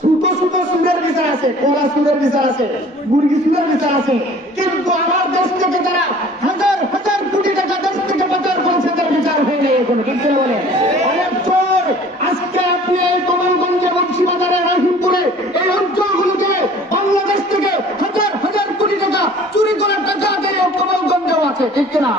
ছোট ছোট সুদের বিচার আছে, কলা সুদের বিচার আছে, মুরগি সুদের বিচার আছে, কিন্তু আমার দেশ থেকে তারা হাজার হাজার কোটি টাকা দেশ থেকে পাচার করেছে, তার বিচার হয়ে নেই এখনো। কিন্তু বলে অনেক চোর আজকে আপনি এই কমলগঞ্জে, বংশীবাজারে, রহিমপুরে এই অঞ্চলগুলোতে বাংলাদেশ থেকে হাজার হাজার কোটি টাকা চুরি করার টাকা দিয়ে কমলগঞ্জেও আছে, ঠিক কিনা?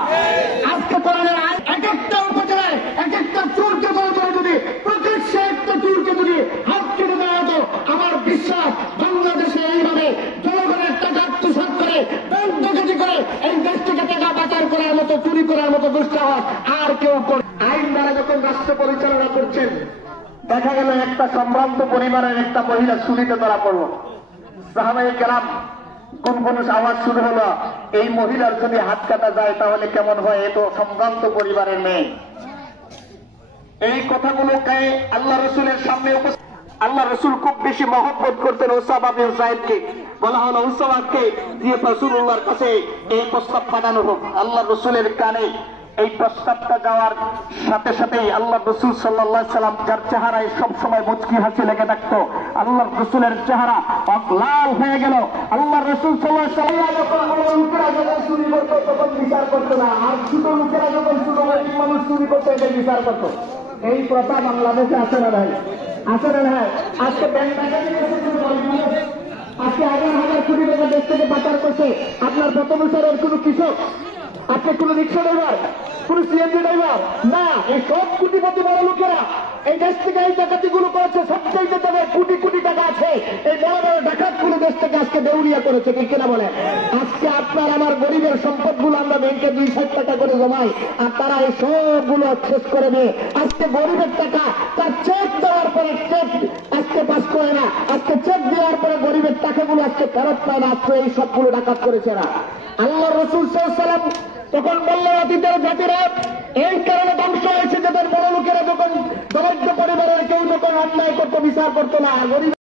আজকে কোরআনের এক একটা উপজেলায় এক একটা চোরকে ধরে ধরে যদি প্রত্যেকটা একটা চোরকে যদি হাত কেটে দেওয়া হতো, আমার বিশ্বাস বাংলাদেশে এইভাবে জনগণের টাকা আত্মসাৎ করে, ব্যাংক ডাকাতি করে এই দেশ থেকে টাকা পাচার করার মতো, চুরি করার মতো দুঃসাহস আর কেউ করে। আইন দ্বারা যখন রাষ্ট্র পরিচালনা করছেন, দেখা গেল একটা সম্ভ্রান্ত পরিবারের একটা মহিলা চুরিতে ধরা পড়ল। সাহাবায়ে কেরাম কোন আওয়াজ শুরু হলো, এই মহিলার যদি হাত কাটা যায় তাহলে কেমন হয়, এ তো সম্ভ্রান্ত পরিবারের মেয়ে। এই কথাগুলোকে আল্লাহ রসুলের সামনে আল্লাহ রসুল খুব বেশি মহব্বত করতেন উসামা বিন যায়েদকে। বলা হলো উসামাকে দিয়ে রাসূলুল্লাহর কাছে এই প্রস্তাব পাঠানো হোক। আল্লাহ রসুলের কানে এই প্রস্তাবটা যাওয়ার সাথে সাথেই আল্লাহ রসুল সাল্লাল্লাহু আলাইহি সাল্লাম, যার চেহারায় সবসময় মুচকি হাসি লেগে থাকতো, আল্লাহ রসুলের চেহারা লাল হয়ে গেল। আল্লাহ রসুল সাল্লাল্লাহু আলাইহি সাল্লাম যখন লোকেরা যখন চুরি করতো তখন বিচার করতো না, আর ছোট লোকেরা যখন ছোট মানুষ চুরি করতো এটা বিচার করতো। এই প্রথা বাংলাদেশে আছে না ভাই? আছে না ভাই? আজকে ব্যাংক ডাকাতি আজকে হাজার হাজার কোটি টাকা দেশ থেকে পাচার করছে আপনার প্রথম সারের কোন কৃষক, আপনি কোন রিক্সা ড্রাইভার, কোন সিএনজি ড্রাইভার না, এই সব কোটিপতি বড় লোকেরা এই দেশ থেকে এই ডাকাতি গুলো করেছে। সবচেয়ে তাদের কোটি কোটি টাকা আছে, এই বড় বড় ডাকাত গুলো দেশ থেকে আজকে দেউলিয়া করেছে, ঠিক কিনা বলে? আজকে আপনার আমার গরিবের সম্পদ গুলো আমরা ব্যাংকে 260 টাকা করে জমাই, আর তারা এই সবগুলো শেষ করে দেয়। আজকে গরিবের টাকা তার চেক দেওয়ার পরে চেক আজকে পাস করে না, আজকে চেক দেওয়ার পরে গরিবের টাকাগুলো আজকে ফেরত পায় না। আজকে এই সবগুলো ডাকাত করেছে না। আল্লাহ রসুল সাল্লাল্লাহু আলাইহি সাল্লাম তখন বললেন অতীতের জাতিরা এই কারণে ধ্বংস হয়েছে, যাদের বড় লোকেরা যখন দরিদ্র পরিবারের কেউ যখন অন্যায় করতো বিচার করতো না, গরিব